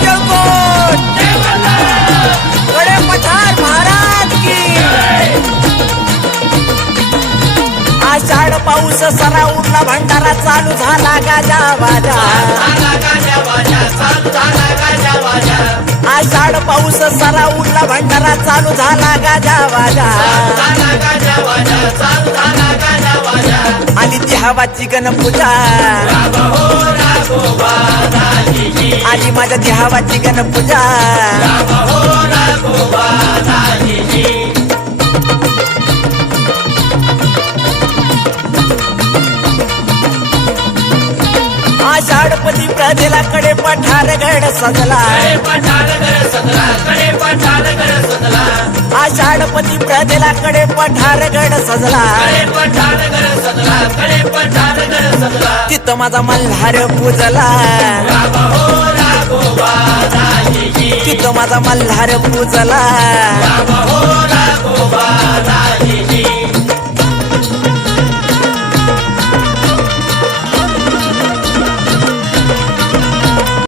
टिळकोट गडे पठार महाराज की आषाढ पाऊस सरा उरला भंडारा चालू झाला गाजा वाजा आषाढ पाऊस सरा उरला भंडारा चालू झाला गाजा वाजा आली ती हवाची गणपूजा आली माझ्या देहावाची गणपूजा आषाढपती प्रजेला कडे पठार गड सजला आषाढपती प्रजेला कडे पठार गड सजला तिथं माझा मल्हार पूजला तिथं माझा मल्हार पूजला